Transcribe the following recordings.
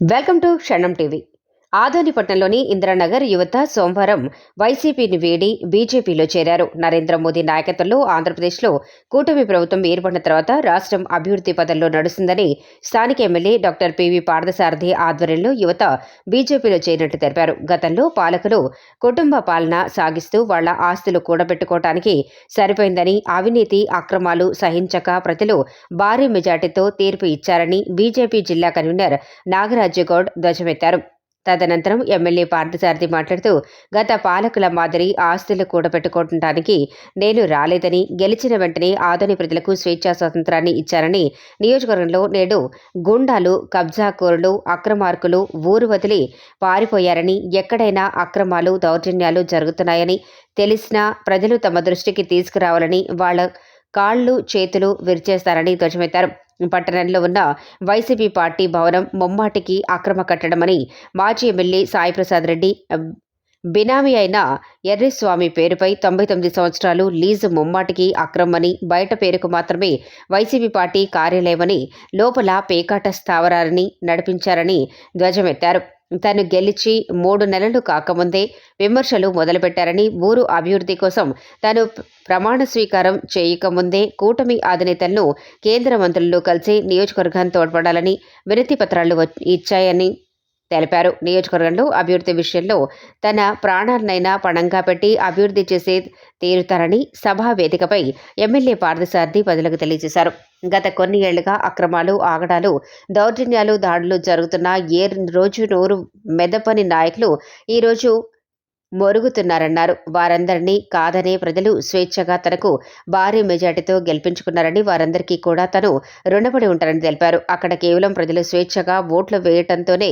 Welcome to Kshanam TV ఆదోనిపట్నంలోని ఇందిరానగర్ యువత సోమవారం వైసీపీని వీడి బీజేపీలో చేరారు. నరేంద్ర మోదీ నాయకత్వంలో ఆంధ్రప్రదేశ్లో కూటమి ప్రభుత్వం ఏర్పడిన తర్వాత రాష్ట్రం అభివృద్ధి పదంలో నడుస్తుందని స్థానిక ఎమ్మెల్యే డాక్టర్ పివి పార్థసారథి ఆధ్వర్యంలో యువత బీజేపీలో చేరినట్టు తెలిపారు. గతంలో పాలకులు కుటుంబ పాలన సాగిస్తూ వాళ్ళ ఆస్తులు కూడబెట్టుకోవటానికి సరిపోయిందని అవినీతి అక్రమాలు సహించక ప్రజలు భారీ మెజార్టీతో తీర్పు ఇచ్చారని బీజేపీ జిల్లా కన్వీనర్ నాగరాజ్యగౌడ్ ధ్వజమెత్తారు. తదనంతరం ఎమ్మెల్యే పార్థసారథి మాట్లాడుతూ గత పాలకుల మాదిరి ఆస్తులు కూడబెట్టుకోవడానికి నేను రాలేదని గెలిచిన వెంటనే ఆదోని ప్రజలకు స్వేచ్ఛా స్వాతంత్రాన్ని ఇచ్చారని నియోజకవర్గంలో నేడు గుండాలు కబ్జాకోరులు అక్రమార్కులు ఊరు వదిలి పారిపోయారని ఎక్కడైనా అక్రమాలు దౌర్జన్యాలు జరుగుతున్నాయని తెలిసినా ప్రజలు తమ దృష్టికి తీసుకురావాలని వాళ్ళ కాళ్ళు చేతులు విరిచేస్తారని ధ్వజమెత్తారు. పట్టణంలో ఉన్న వైసీపీ పార్టీ భవనం ముమ్మాటికి అక్రమ కట్టడమని మాజీ ఎమ్మెల్యే సాయిప్రసాద్ రెడ్డి బినామీ అయిన ఎర్రిస్వామి పేరుపై తొంభై తొమ్మిది సంవత్సరాలు లీజు ముమ్మాటికి అక్రమని బయట పేరుకు మాత్రమే వైసీపీ పార్టీ కార్యాలయమని లోపల పేకాట స్థావరాలని నడిపించారని ధ్వజమెత్తారు. తను గెలిచి మూడు నెలలు కాకముందే విమర్శలు మొదలుపెట్టారని ఊరు అభివృద్ధి కోసం తాను ప్రమాణ స్వీకారం చేయకముందే కూటమి అధినేతలను కేంద్ర మంత్రులు కలిసి నియోజకవర్గాన్ని తోడ్పడాలని వినతి పత్రాలు ఇచ్చాయని తెలిపారు. నియోజకవర్గంలో అభివృద్ధి విషయంలో తన ప్రాణాలనైనా పణంగా పెట్టి అభివృద్ధి చేసే తీరుతారని సభా వేదికపై ఎమ్మెల్యే పార్థసారథి ప్రజలకు తెలియజేశారు. గత కొన్ని ఏళ్ళుగా అక్రమాలు ఆగడాలు దౌర్జన్యాలు దాడులు జరుగుతున్న ఏ రోజు నోరు మెదపని నాయకులు ఈరోజు మొరుగుతున్నారన్నారు. వారందరినీ కాదనే ప్రజలు స్వేచ్ఛగా తనకు భారీ మెజార్టీతో గెలిపించుకున్నారని వారందరికీ కూడా తను రుణపడి ఉంటారని తెలిపారు. అక్కడ కేవలం ప్రజలు స్వేచ్ఛగా ఓట్లు వేయటంతోనే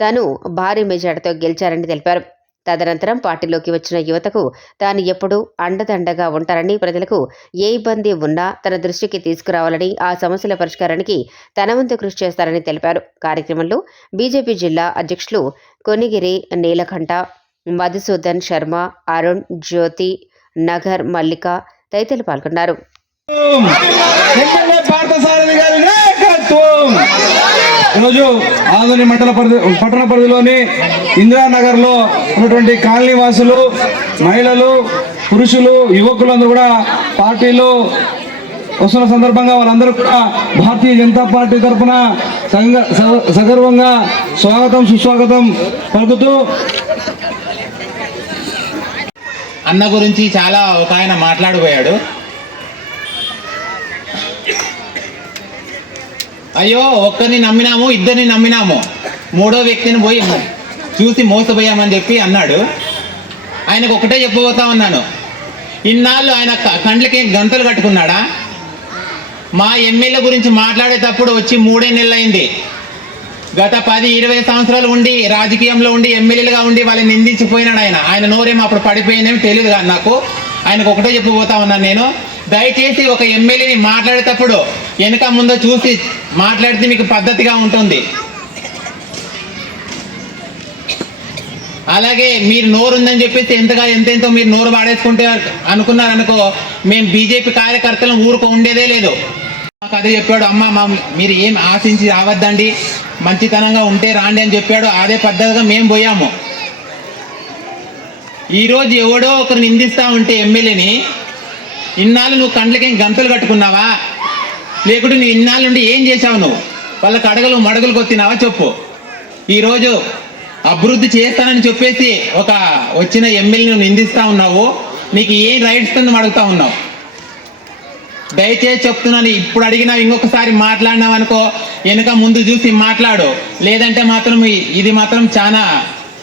తను భారీ మెజార్టీతో గెలిచారని తెలిపారు. తదనంతరం పార్టీలోకి వచ్చిన యువతకు తాను ఎప్పుడూ అండదండగా ఉంటారని ప్రజలకు ఏ ఇబ్బంది ఉన్నా తన దృష్టికి తీసుకురావాలని ఆ సమస్యల పరిష్కారానికి తన వంతు కృషి చేస్తారని తెలిపారు. కార్యక్రమంలో బీజేపీ జిల్లా అధ్యక్షులు కొనిగిరి నీలకంఠ మధుసూదన్ శర్మ అరుణ్ జ్యోతి నగర్ మల్లిక తదితరులు పాల్గొన్నారు. ఈరోజు ఆధుని మండల పరిధి పట్టణ పరిధిలోని ఇందిరానగర్లో ఉన్నటువంటి కాలనీ వాసులు మహిళలు పురుషులు యువకులందరూ కూడా పార్టీలో వస్తున్న సందర్భంగా వాళ్ళందరూ కూడా భారతీయ జనతా పార్టీ తరఫున సగర్వంగా స్వాగతం సుస్వాగతం పలుకుతూ అన్న గురించి చాలా ఒక ఆయన మాట్లాడిపోయాడు అయ్యో ఒక్కరిని నమ్మినాము ఇద్దరిని నమ్మినాము. మూడో వ్యక్తిని పోయి చూసి మోసపోయామని చెప్పి అన్నాడు. ఆయనకు ఒకటే చెప్పబోతా ఉన్నాను. ఇన్నాళ్ళు ఆయన కండ్లకి గంతలు కట్టుకున్నాడా? మా ఎమ్మెల్యే గురించి మాట్లాడేటప్పుడు వచ్చి మూడే నెలలు అయింది గత పది ఇరవై సంవత్సరాలు ఉండి రాజకీయంలో ఉండి ఎమ్మెల్యేలుగా ఉండి వాళ్ళని నిందించిపోయినాడు ఆయన. ఆయన నోరేమో అప్పుడు పడిపోయిందేమో తెలియదు కానీ నాకు. ఆయనకు ఒకటే చెప్పబోతా ఉన్నాను నేను. దయచేసి ఒక ఎమ్మెల్యేని మాట్లాడేటప్పుడు వెనక ముందు చూసి మాట్లాడితే మీకు పద్ధతిగా ఉంటుంది. అలాగే మీరు నోరు ఉందని చెప్పేసి ఎంతగా ఎంతెంతో మీరు నోరు వాడేసుకుంటే అనుకున్నారనుకో మేము బీజేపీ కార్యకర్తలను ఊరుకు ఉండేదే లేదు. మాకు అదే చెప్పాడు అమ్మ మా మీరు ఏం ఆశించి రావద్దండి మంచితనంగా ఉంటే రాండి అని చెప్పాడు. అదే పద్ధతిగా మేము పోయాము. ఈరోజు ఎవడో ఒకరు నిందిస్తా ఉంటే ఎమ్మెల్యేని ఇన్నాళ్ళు నువ్వు కండ్లకేం గంతులు కట్టుకున్నావా? లేకుంటే నువ్వు ఇన్నాళ్ళు నుండి ఏం చేసావు నువ్వు? వాళ్ళకి అడగలు మడగలు కొత్తినావా చెప్పు. ఈరోజు అభివృద్ధి చేస్తానని చెప్పేసి ఒక వచ్చిన ఎమ్మెల్యే నువ్వు నిందిస్తా ఉన్నావు. నీకు ఏం రైట్స్ కింద అడుగుతా ఉన్నావు? దయచేసి చెప్తున్నాను ఇప్పుడు అడిగినా ఇంకొకసారి మాట్లాడినావు అనుకో వెనుక ముందు చూసి మాట్లాడు. లేదంటే మాత్రం ఇది మాత్రం చాలా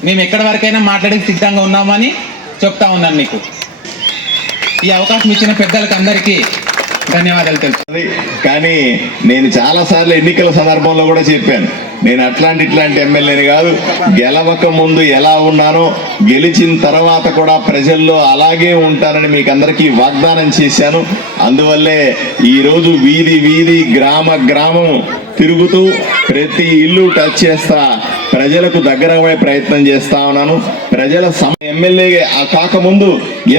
మేము ఎక్కడి వరకైనా మాట్లాడే సిద్ధంగా ఉన్నామని చెప్తా ఉన్నాను మీకు ఈ అవకాశం ఇచ్చిన పెద్దలకు అందరికీ ధన్యవాదాలు తెలుసు కానీ నేను చాలా సార్లు ఎన్నికల సందర్భంలో కూడా చెప్పాను. నేను అట్లాంటి ఇట్లాంటి ఎమ్మెల్యేని కాదు. గెలవక ముందు ఎలా ఉన్నానో గెలిచిన తర్వాత కూడా ప్రజల్లో అలాగే ఉంటానని మీకు అందరికీ వాగ్దానం చేశాను. అందువల్లే ఈరోజు వీధి వీధి గ్రామ గ్రామం తిరుగుతూ ప్రతి ఇల్లు టచ్ చేస్తా ప్రజలకు దగ్గర ప్రయత్నం చేస్తా ఉన్నాను. ప్రజల సమ ఎమ్మెల్యే కాకముందు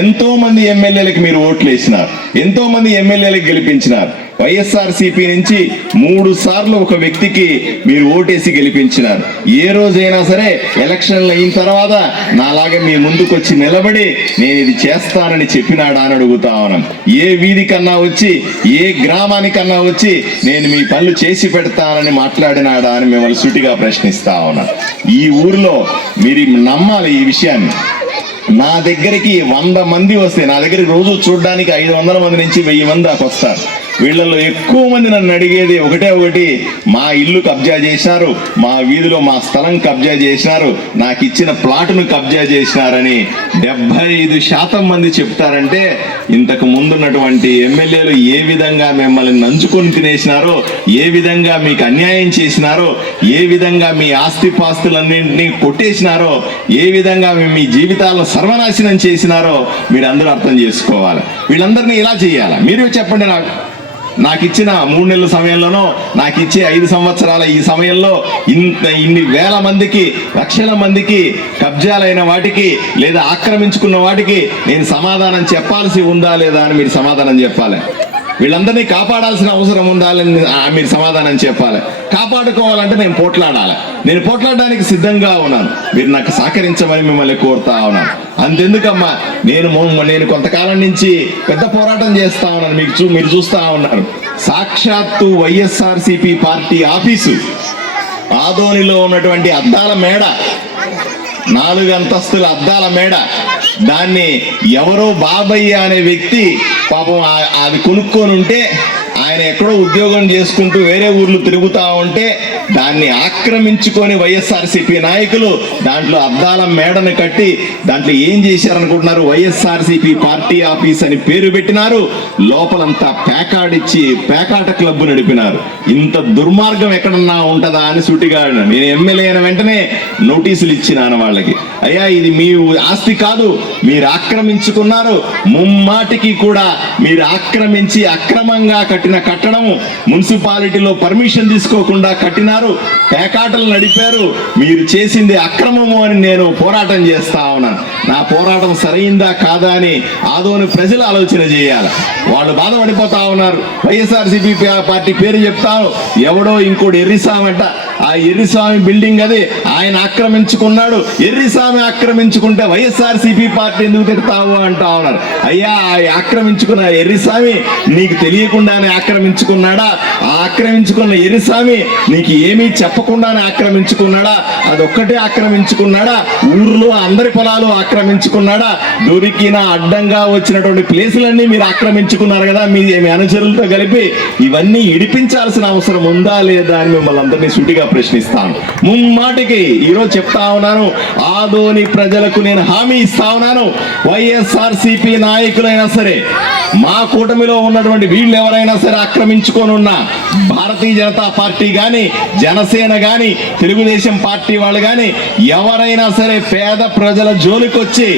ఎంతో మంది ఎమ్మెల్యేలకు మీరు ఓట్లు వేసినారు. ఎంతో మంది ఎమ్మెల్యేలకు గెలిపించినారు. వైఎస్ఆర్ సిపి నుంచి మూడు సార్లు ఒక వ్యక్తికి మీరు ఓటేసి గెలిపించినారు. ఏ రోజైనా సరే ఎలక్షన్లు అయిన తర్వాత నాలాగా మీ ముందుకు వచ్చి నిలబడి నేను ఇది చేస్తానని చెప్పినాడా అని అడుగుతా ఉన్నాను ఏ వీధికన్నా వచ్చి ఏ గ్రామానికన్నా వచ్చి నేను మీ పనులు చేసి పెడతానని మాట్లాడినాడా అని మిమ్మల్ని సుటిగా ప్రశ్నిస్తా ఉన్నాను ఈ ఊరిలో మీరు నమ్మాలి ఈ విషయాన్ని నా దగ్గరికి వంద మంది వస్తే నా దగ్గరికి రోజు చూడడానికి ఐదు వందల మంది నుంచి వెయ్యి మంది దాకా వస్తారు. వీళ్ళల్లో ఎక్కువ మంది నన్ను అడిగేది ఒకటే ఒకటి మా ఇల్లు కబ్జా చేసినారు మా వీధిలో మా స్థలం కబ్జా చేసినారు నాకు ఇచ్చిన ప్లాటును కబ్జా చేసినారని డెబ్బై ఐదు శాతం మంది చెప్తారంటే ఇంతకు ముందున్నటువంటి ఎమ్మెల్యేలు ఏ విధంగా మిమ్మల్ని నంచుకొని తినేసినారో ఏ విధంగా మీకు అన్యాయం చేసినారో ఏ విధంగా మీ ఆస్తి పాస్తులన్నింటినీ కొట్టేసినారో ఏ విధంగా మీ జీవితాలను సర్వనాశనం చేసినారో మీరు అందరూ అర్థం చేసుకోవాలి. వీళ్ళందరినీ ఇలా చేయాలి? మీరు చెప్పండి నాకు. నాకు ఇచ్చిన మూడు నెలల సమయంలోనో నాకు ఇచ్చే ఐదు సంవత్సరాల ఈ సమయంలో ఇంత ఇన్ని వేల మందికి లక్షల మందికి కబ్జాలైన వాటికి లేదా ఆక్రమించుకున్న వాటికి నేను సమాధానం చెప్పాల్సి ఉందా లేదా అని మీరు సమాధానం చెప్పాలి. వీళ్ళందరినీ కాపాడాల్సిన అవసరం ఉందా అని ఆ, మీరు సమాధానం చెప్పాలి. కాపాడుకోవాలంటే నేను పోట్లాడాలి. నేను పోట్లాడడానికి సిద్ధంగా ఉన్నాను. మీరు నాకు సహకరించమని మిమ్మల్ని కోరుతా ఉన్నాను. అంతెందుకమ్మా? నేను నేను కొంతకాలం నుంచి పెద్ద పోరాటం చేస్తా ఉన్నాను. మీకు చూ మీరు చూస్తా ఉన్నారు. సాక్షాత్తు వైఎస్ఆర్సిపి పార్టీ ఆఫీసు. ఆదోనిలో ఉన్నటువంటి అద్దాల మేడ. నాలుగు అంతస్తుల అద్దాల మేడ. దాన్ని ఎవరో బాబయ్య అనే వ్యక్తి పాపం అది కొనుక్కొని ఉంటే ఆయన ఎక్కడో ఉద్యోగం చేసుకుంటూ వేరే ఊర్లు తిరుగుతూ ఉంటే దాన్ని ఆక్రమించుకొని వైఎస్ఆర్సీపీ నాయకులు దాంట్లో అద్దాల మేడను కట్టి దాంట్లో ఏం చేశారనుకుంటున్నారు? వైఎస్ఆర్సీపీ పార్టీ ఆఫీస్ అని పేరు పెట్టినారు. లోపలంతా పేకాడిచ్చి పేకాట క్లబ్ నడిపినారు. ఇంత దుర్మార్గం ఎక్కడన్నా ఉంటదా అని సుటిగా నేను ఎమ్మెల్యే అయిన వెంటనే నోటీసులు ఇచ్చినాను వాళ్ళకి. అయ్యా ఇది మీ ఆస్తి కాదు. మీరు ఆక్రమించుకున్నారు. ముమ్మాటికి కూడా మీరు ఆక్రమించి అక్రమంగా కట్టిన కట్టడం మున్సిపాలిటీలో పర్మిషన్ తీసుకోకుండా కట్టినారు. పేకాటలు నడిపారు. మీరు చేసింది అక్రమము అని నేను పోరాటం చేస్తా ఉన్నాను నా పోరాటం సరైందా కాదా అని ఆదోని ప్రజలు ఆలోచన చేయాలి. వాళ్ళు బాధపడిపోతా ఉన్నారు. వైఎస్ఆర్సీపీ పార్టీ పేరు చెప్తాను ఎవడో ఇంకోటి ఎర్రిసామంట. ఆ ఎర్రిస్వామి బిల్డింగ్ అది. ఆయన ఆక్రమించుకున్నాడు. ఎర్రిస్వామి ఆక్రమించుకుంటే వైఎస్ఆర్సీపీ పార్టీ ఎందుకు తిడతావు అంటా ఉన్నారు. అయ్యా ఆక్రమించుకున్న ఎర్రిస్వామి నీకు తెలియకుండానే ఆక్రమించుకున్నాడా? ఆ ఆక్రమించుకున్న ఎర్రిస్వామి నీకు ఏమీ చెప్పకుండానే ఆక్రమించుకున్నాడా? అదొక్కటే ఆక్రమించుకున్నాడా? ఊర్లో అందరి పొలాలు ఆక్రమించుకున్నాడా? దొరికిన అడ్డంగా వచ్చినటువంటి ప్లేసులన్నీ మీరు ఆక్రమించుకున్నారు కదా మీ మీ అనుచరులతో కలిపి ఇవన్నీ ఇడిపించాల్సిన అవసరం ఉందా లేదా అని మిమ్మల్ని అందరినీ సుటిగా ప్రశ్నిస్తాను. ముమ్మాటికి ఈరోజు చెప్తా ఉన్నాను ఆదోని ప్రజలకు నేను హామీ ఇస్తా ఉన్నాను. వైఎస్ఆర్ సిపి నాయకులైనా సరే మా కూటమిలో ఉన్నటువంటి వీళ్ళు ఎవరైనా సరే ఆక్రమించుకొని ఉన్న భారతీయ జనతా పార్టీ కానీ జనసేన కానీ తెలుగుదేశం పార్టీ వాళ్ళు కానీ ఎవరైనా సరే పేద ప్రజల జోలికొచ్చి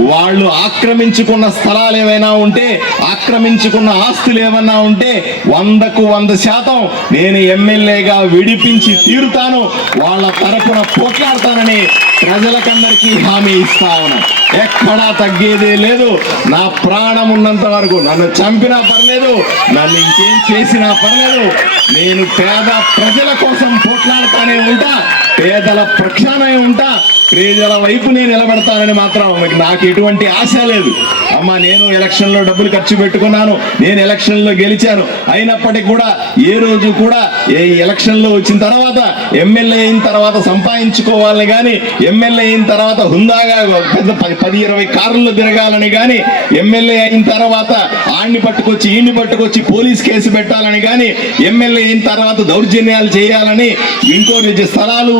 వాళ్ళు ఆక్రమించుకున్న స్థలాలు ఏవైనా ఉంటే ఆక్రమించుకున్న ఆస్తులు ఏమన్నా ఉంటే వందకు వంద శాతం నేను ఎమ్మెల్యేగా విడిపించి తీరుతాను. వాళ్ళ తరపున పోట్లాడతానని ప్రజలకందరికీ హామీ ఇస్తా ఉన్నా. ఎక్కడా తగ్గేదే లేదు. నా ప్రాణం ఉన్నంత వరకు నన్ను చంపినా పర్లేదు నన్ను ఇంకేం చేసినా పర్లేదు. నేను పేద ప్రజల కోసం పోట్లాడుతానే ఉంటా పేదల ప్రక్షాళనే ఉంటా. పేదల వైపు నేను నిలబడతానని మాత్రం మీకు నాకు ఎటువంటి ఆశ లేదు. అమ్మా నేను ఎలక్షన్లో డబ్బులు ఖర్చు పెట్టుకున్నాను. నేను ఎలక్షన్లో గెలిచాను. అయినప్పటికీ కూడా ఏ రోజు కూడా ఏ ఎలక్షన్లో వచ్చిన తర్వాత ఎమ్మెల్యే అయిన తర్వాత సంపాదించుకోవాలని కానీ ఎమ్మెల్యే అయిన తర్వాత హుందాగా పెద్ద పది పది ఇరవై కార్లు తిరగాలని కానీ ఎమ్మెల్యే అయిన తర్వాత ఆడిని పట్టుకొచ్చి ఈ పట్టుకొచ్చి పోలీస్ కేసు పెట్టాలని కానీ ఎమ్మెల్యే అయిన తర్వాత దౌర్జన్యాలు చేయాలని ఇంకో స్థలాలు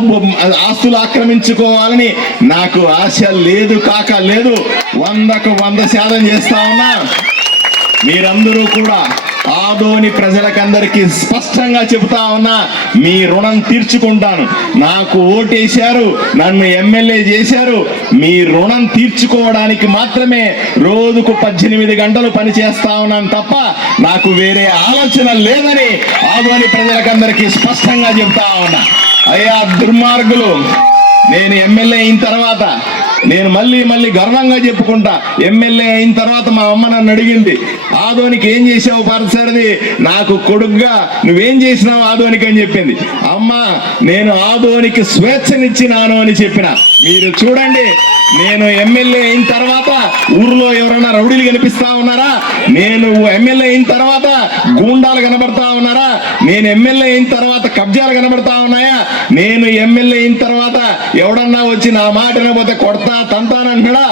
ఆస్తులు ఆక్రమించుకోవాలని నాకు ఆశ లేదు కాక లేదు. వందకు వంద శాతం చేస్తా ఉన్నా. మీరందరూ కూడా ఆదోని ప్రజలకందరికీ స్పష్టంగా చెబుతా ఉన్నా మీ రుణం తీర్చుకుంటాను. నాకు ఓటేశారు నన్ను ఎమ్మెల్యే చేశారు. మీ రుణం తీర్చుకోవడానికి మాత్రమే రోజుకు పద్దెనిమిది గంటలు పని చేస్తా ఉన్నాను తప్ప నాకు వేరే ఆలోచన లేదని ఆదోని ప్రజలకందరికీ స్పష్టంగా చెబుతా ఉన్నా. అయ్యా దుర్మార్గులు నేను ఎమ్మెల్యే అయిన తర్వాత నేను మళ్ళీ మళ్ళీ గర్వంగా చెప్పుకుంటా ఎమ్మెల్యే అయిన తర్వాత మా అమ్మ నన్ను అడిగింది ఆదోనికి ఏం చేసావు పార్థసారథి నాకు కొడుగ్గా నువ్వేం చేసినావు ఆదోనికి? అని చెప్పింది. అమ్మ నేను ఆదోనికి స్వేచ్ఛనిచ్చినాను అని చెప్పిన. మీరు చూడండి నేను ఎమ్మెల్యే అయిన తర్వాత ఊర్లో ఎవరైనా రౌడీలు కనిపిస్తా ఉన్నారా? నేను ఎమ్మెల్యే అయిన తర్వాత గూండాలు కనబడతా ఉన్నారా? నేను ఎమ్మెల్యే అయిన తర్వాత కబ్జాలు కనబడతా ఉన్నాయా? నేను ఎమ్మెల్యే అయిన తర్వాత ఎవడన్నా వచ్చి నా మాట పోతే కొడతా తంతానంటాడా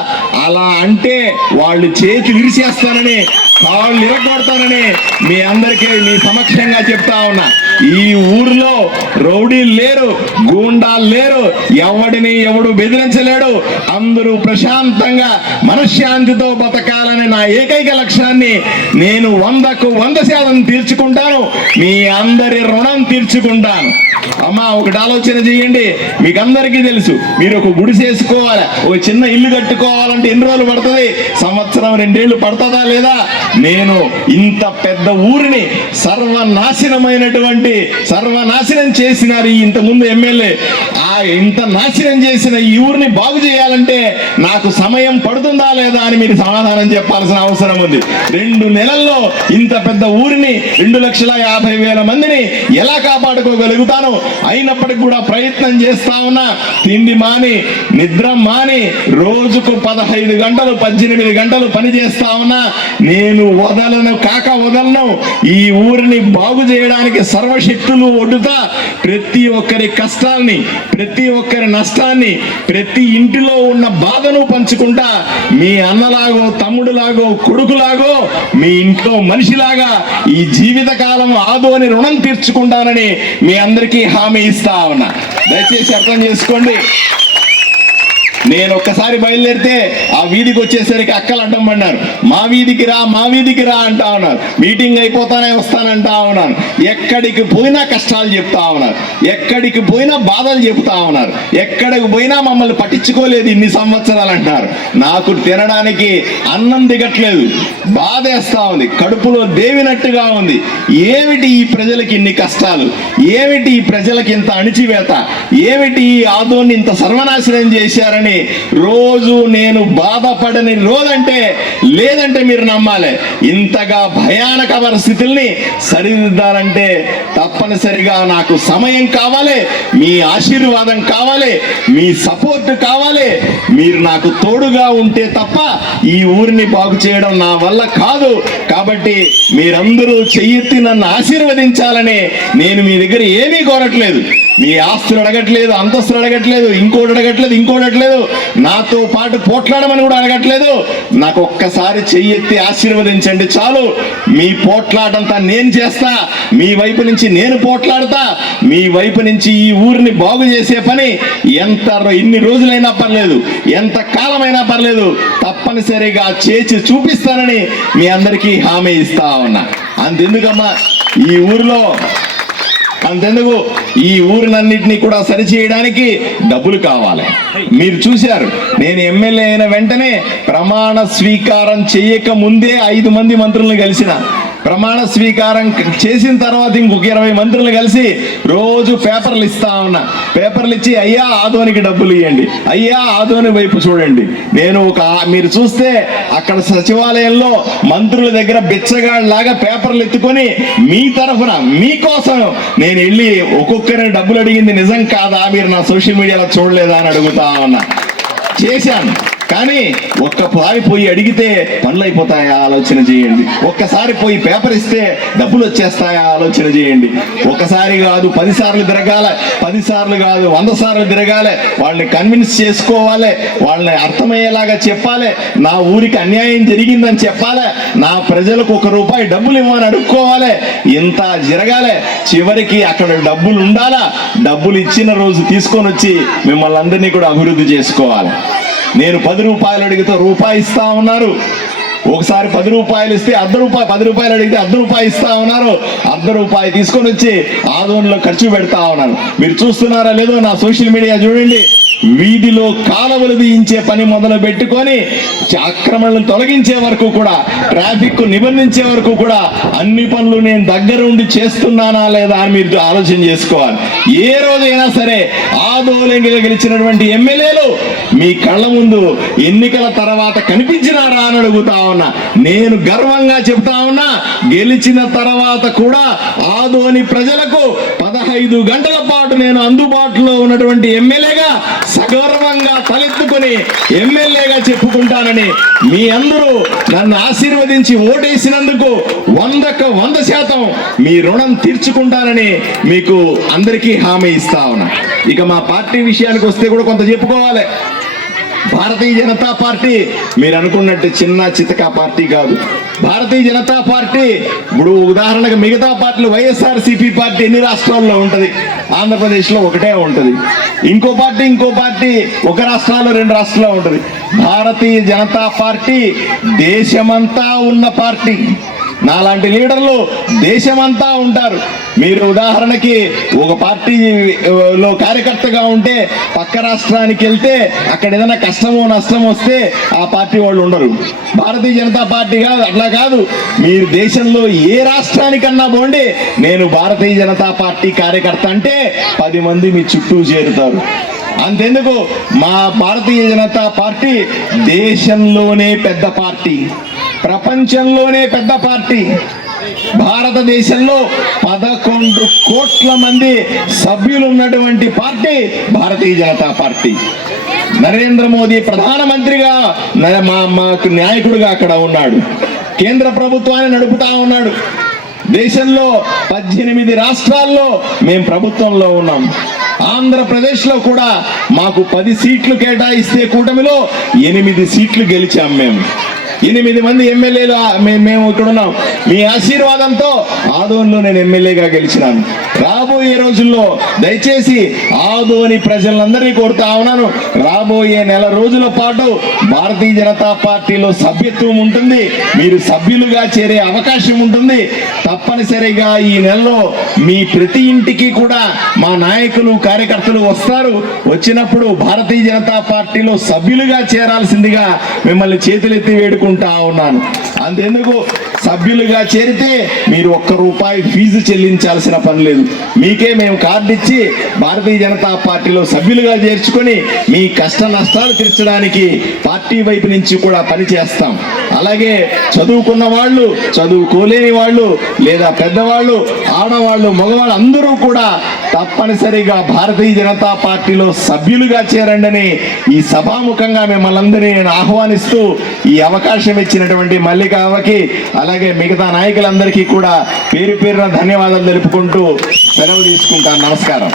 అలా అంటే వాళ్ళు చేతి విరిచేస్తానని కాళ్ళు ఇరగొడతానని మీ అందరికీ మీ సమక్షంగా చెప్తా ఉన్నా. ఈ ఊర్లో రౌడీలు లేరు గూండాలు లేరు ఎవడిని ఎవడు బెదిరించలేడు. అందరూ ప్రశాంతంగా మనశ్శాంతితో బతకాలని నా ఏకైక లక్ష్యాన్ని నేను వందకు వంద శాతం తీర్చుకుంటాను. మీ అందరి రుణం తీర్చుకుంటాను. అమ్మా ఒకటి ఆలోచన చేయండి. మీకు అందరికీ తెలుసు మీరు ఒక గుడి వేసుకోవాలి ఒక చిన్న ఇల్లు కట్టుకోవాలంటే ఎన్ని రోజులు పడుతుంది? సంవత్సరం రెండేళ్ళు పడుతుందా లేదా? నేను ఇంత పెద్ద ఊరిని సర్వనాశనమైనటువంటి సర్వనాశనం చేసినారు ఇంత ఇంతకుముందు ఎమ్మెల్యే. ఆ ఇంత నాశనం చేసిన ఈ ఊరిని బాగు చేయాలంటే నాకు సమయం పడుతుందా లేదా అని మీరు సమాధానం చెప్పాల్సిన అవసరం ఉంది. రెండు నెలల్లో ఇంత పెద్ద ఊరిని రెండు లక్షల యాభై వేల మందిని ఎలా కాపాడుకోగలుగుతాను? అయినప్పటికి కూడా ప్రయత్నం చేస్తా ఉన్నా. తిండి మాని నిద్ర మాని రోజుకు పదహైదు గంటలు పద్దెనిమిది గంటలు పని చేస్తా ఉన్నా. నేను వదలను కాక వదలను. ఈ ఊరిని బాగు చేయడానికి సర్వ సర్వశక్తులు ఒడ్డుతా ప్రతి ఒక్కరి కష్టాల్ని ప్రతి ఒక్కరి నష్టాన్ని ప్రతి ఇంటిలో ఉన్న బాధను పంచుకుంటా మీ అన్నలాగో తమ్ముడులాగో కొడుకులాగో మీ ఇంట్లో మనిషిలాగా ఈ జీవితకాలం ఆదోని రుణం తీర్చుకుంటానని మీ అందరికీ హామీ ఇస్తా ఉన్నా. దయచేసి అర్థం చేసుకోండి. నేను ఒక్కసారి బయలుదేరితే ఆ వీధికి వచ్చేసరికి అక్కలు అడ్డం పడినారు. మా వీధికి రా మా వీధికి రా అంటా ఉన్నారు. మీటింగ్ అయిపోతానే వస్తానంటా ఉన్నాను ఎక్కడికి పోయినా కష్టాలు చెప్తా ఉన్నారు. ఎక్కడికి పోయినా బాధలు చెప్తా ఉన్నారు. ఎక్కడికి పోయినా మమ్మల్ని పట్టించుకోలేదు ఇన్ని సంవత్సరాలు అంటారు నాకు తినడానికి అన్నం దిగట్లేదు. బాధేస్తా ఉంది. కడుపులో దేవినట్టుగా ఉంది. ఏమిటి ఈ ప్రజలకి ఇన్ని కష్టాలు? ఏమిటి ఈ ప్రజలకి ఇంత అణిచివేత? ఏమిటి ఈ ఆదోని ఇంత సర్వనాశనం చేశారని రోజు నేను బాధపడని రోజంటే లేదంటే మీరు నమ్మాలి. ఇంతగా భయానక పరిస్థితుల్ని సరిదిద్దాలంటే తప్పనిసరిగా నాకు సమయం కావాలి మీ ఆశీర్వాదం కావాలి మీ సపోర్ట్ కావాలి. మీరు నాకు తోడుగా ఉంటే తప్ప ఈ ఊరిని బాగు చేయడం నా వల్ల కాదు. కాబట్టి మీరందరూ చెయ్యెత్తి నన్ను ఆశీర్వదించాలని నేను మీ దగ్గర ఏమీ కోరట్లేదు. మీ ఆస్తులు అడగట్లేదు అంతస్తులు అడగట్లేదు ఇంకోటి అడగట్లేదు ఇంకోటి అడగట్లేదు. నాతో పాటు పోట్లాడమని కూడా అడగట్లేదు. నాకు ఒక్కసారి చెయ్యెత్తి ఆశీర్వదించండి చాలు. మీ పోట్లాటంతా నేను చేస్తా. మీ వైపు నుంచి నేను పోట్లాడతా. మీ వైపు నుంచి ఈ ఊరిని బాగు చేసే పని ఎంత రో- ఎన్ని రోజులైనా పర్లేదు ఎంత కాలమైనా పర్లేదు. తప్పనిసరిగా చేసి చూపిస్తానని మీ అందరికీ హామీ ఇస్తా ఉన్నా. అంతెందుకమ్మా? ఈ ఊరిలో అంతెందుకు? ఈ ఊరినన్నింటినీ కూడా సరిచేయడానికి డబ్బులు కావాలి. మీరు చూశారు నేను ఎమ్మెల్యే అయిన వెంటనే ప్రమాణ స్వీకారం చేయక ముందే ఐదు మంది మంత్రులను కలిసిన. ప్రమాణ స్వీకారం చేసిన తర్వాత ఇంకొక ఇరవై మంత్రులు కలిసి రోజు పేపర్లు ఇస్తా ఉన్నా. పేపర్లు ఇచ్చి అయ్యా ఆదోనికి డబ్బులు ఇవ్వండి అయ్యా ఆదోని వైపు చూడండి. నేను ఒక మీరు చూస్తే అక్కడ సచివాలయంలో మంత్రుల దగ్గర బిచ్చగాళ్ళలాగా పేపర్లు ఎత్తుకొని మీ తరఫున మీకోసం నేను వెళ్ళి ఒక్కొక్కరిని డబ్బులు అడిగింది నిజం కాదా? మీరు నా సోషల్ మీడియాలో చూడలేదా? అని అడుగుతా ఉన్నా. చేశాను. కానీ ఒక్కసారి పోయి అడిగితే పనులు అయిపోతాయా ఆలోచన చేయండి. ఒక్కసారి పోయి పేపర్ ఇస్తే డబ్బులు వచ్చేస్తాయా ఆలోచన చేయండి. ఒకసారి కాదు పదిసార్లు తిరగాలి కాదు వంద సార్లు తిరగాలి వాళ్ళని కన్విన్స్ చేసుకోవాలి వాళ్ళని అర్థమయ్యేలాగా చెప్పాలి నా ఊరికి అన్యాయం జరిగిందని చెప్పాలి నా ప్రజలకు ఒక రూపాయి డబ్బులు ఇవ్వని అడుక్కోవాలి ఇంత జరగాలి చివరికి అక్కడ డబ్బులు ఉండాలా డబ్బులు ఇచ్చిన రోజు తీసుకొని వచ్చి మిమ్మల్ని అందరినీ కూడా అభివృద్ధి చేసుకోవాలి. నేను పది రూపాయలు అడిగితే రూపాయి ఇస్తా ఉన్నారు. ఒకసారి పది రూపాయలు ఇస్తే అర్ధ రూపాయి పది రూపాయలు అడిగితే అర్ధ రూపాయి ఇస్తా ఉన్నారు. అర్ధ రూపాయి తీసుకొని వచ్చి ఆదోన్లో ఖర్చు పెడతా ఉన్నారు. మీరు చూస్తున్నారా లేదో నా సోషల్ మీడియా చూడండి. వీధిలో కాలువలు తీయించే పని మొదలు పెట్టుకొని అక్రమణలు తొలగించే వరకు కూడా ట్రాఫిక్ నిబంధించే వరకు కూడా అన్ని పనులు నేను దగ్గర ఉండి చేస్తున్నానా లేదా అని మీరు ఆలోచన చేసుకోవాలి. ఏ రోజైనా సరే ఆదోళంగా గెలిచినటువంటి ఎమ్మెల్యేలు మీ కళ్ళ ముందు ఎన్నికల తర్వాత కనిపించినారా అని అడుగుతా ఉన్నా. నేను గర్వంగా చెప్తా ఉన్నా గెలిచిన తర్వాత కూడా ఆదోని ప్రజలకు పదహైదు గంటల పాటు నేను అందుబాటులో ఉన్నటువంటి ఎమ్మెల్యేగా గౌరవంగా తలెత్తుకుని ఎమ్మెల్యేగా చెప్పుకుంటానని మీ అందరూ నన్ను ఆశీర్వదించి ఓటేసినందుకు వందక వంద శాతం మీ రుణం తీర్చుకుంటానని మీకు అందరికీ హామీ ఇస్తా ఉన్నా. ఇక మా పార్టీ విషయానికి వస్తే కూడా కొంత చెప్పుకోవాలి. భారతీయ జనతా పార్టీ మీరు అనుకున్నట్టు చిన్న చితక పార్టీ కాదు. భారతీయ జనతా పార్టీ ఇప్పుడు ఉదాహరణకు మిగతా పార్టీలు వైఎస్ఆర్ సిపి పార్టీ ఎన్ని రాష్ట్రాల్లో ఉంటుంది? ఆంధ్రప్రదేశ్లో ఒకటే ఉంటుంది. ఇంకో పార్టీ ఇంకో పార్టీ ఒక రాష్ట్రాల్లో రెండు రాష్ట్రాల్లో ఉంటుంది. భారతీయ జనతా పార్టీ దేశమంతా ఉన్న పార్టీ. నాలాంటి లీడర్లు దేశమంతా ఉంటారు. మీరు ఉదాహరణకి ఒక పార్టీలో కార్యకర్తగా ఉంటే పక్క రాష్ట్రానికి వెళ్తే అక్కడ ఏదైనా కష్టమో నష్టమో వస్తే ఆ పార్టీ వాళ్ళు ఉండరు. భారతీయ జనతా పార్టీ కాదు అట్లా కాదు. మీరు దేశంలో ఏ రాష్ట్రానికన్నా పోండి నేను భారతీయ జనతా పార్టీ కార్యకర్త అంటే పది మంది మీ చుట్టూ చేరుతారు. అంతెందుకు? మా భారతీయ జనతా పార్టీ దేశంలోనే పెద్ద పార్టీ. ప్రపంచంలోనే పెద్ద పార్టీ. భారతదేశంలో పదకొండు కోట్ల మంది సభ్యులు ఉన్నటువంటి పార్టీ భారతీయ జనతా పార్టీ. నరేంద్ర మోదీ ప్రధానమంత్రిగా మా మాకు నాయకుడిగా అక్కడ ఉన్నాడు. కేంద్ర ప్రభుత్వాన్ని నడుపుతా ఉన్నాడు. దేశంలో పద్దెనిమిది రాష్ట్రాల్లో మేము ప్రభుత్వంలో ఉన్నాం. ఆంధ్రప్రదేశ్లో కూడా మాకు పది సీట్లు కేటాయిస్తే కూటమిలో ఎనిమిది సీట్లు గెలిచాం మేము ఎనిమిది మంది ఎమ్మెల్యేలు మేము ఇక్కడ ఉన్నాం మీ ఆశీర్వాదంతో ఆదోన్లో నేను ఎమ్మెల్యేగా గెలిచినాను. రాబోయే రోజుల్లో దయచేసి ఆదోని ప్రజలందరినీ కోరుతా ఉన్నాను. రాబోయే నెల రోజుల పాటు భారతీయ జనతా పార్టీలో సభ్యత్వం ఉంటుంది. మీరు సభ్యులుగా చేరే అవకాశం ఉంటుంది. తప్పనిసరిగా ఈ నెలలో మీ ప్రతి ఇంటికి కూడా మా నాయకులు కార్యకర్తలు వస్తారు. వచ్చినప్పుడు భారతీయ జనతా పార్టీలో సభ్యులుగా చేరాల్సిందిగా మిమ్మల్ని చేతులెత్తి వేడుకుంటా ఉన్నాను. అంతెందుకు? సభ్యులుగా చేరితే మీరు ఒక్క రూపాయి ఫీజు చెల్లించాల్సిన పని లేదు. మీకే మేము కార్డు ఇచ్చి భారతీయ జనతా పార్టీలో సభ్యులుగా చేర్చుకొని మీ కష్ట నష్టాలు తీర్చడానికి పార్టీ వైపు నుంచి కూడా పని చేస్తాం. అలాగే చదువుకున్న వాళ్ళు చదువుకోలేని వాళ్ళు లేదా పెద్దవాళ్ళు ఆడవాళ్ళు మగవాళ్ళు అందరూ కూడా తప్పనిసరిగా భారతీయ జనతా పార్టీలో సభ్యులుగా చేరండి ఈ సభాముఖంగా మిమ్మల్ని అందరినీ నేను ఆహ్వానిస్తూ ఈ అవకాశం ఇచ్చినటువంటి మల్లికావకి అలాగే మిగతా నాయకులందరికీ కూడా పేరు పేరున ధన్యవాదాలు తెలుపుకుంటూ సెలవు తీసుకుంటాను. నమస్కారం.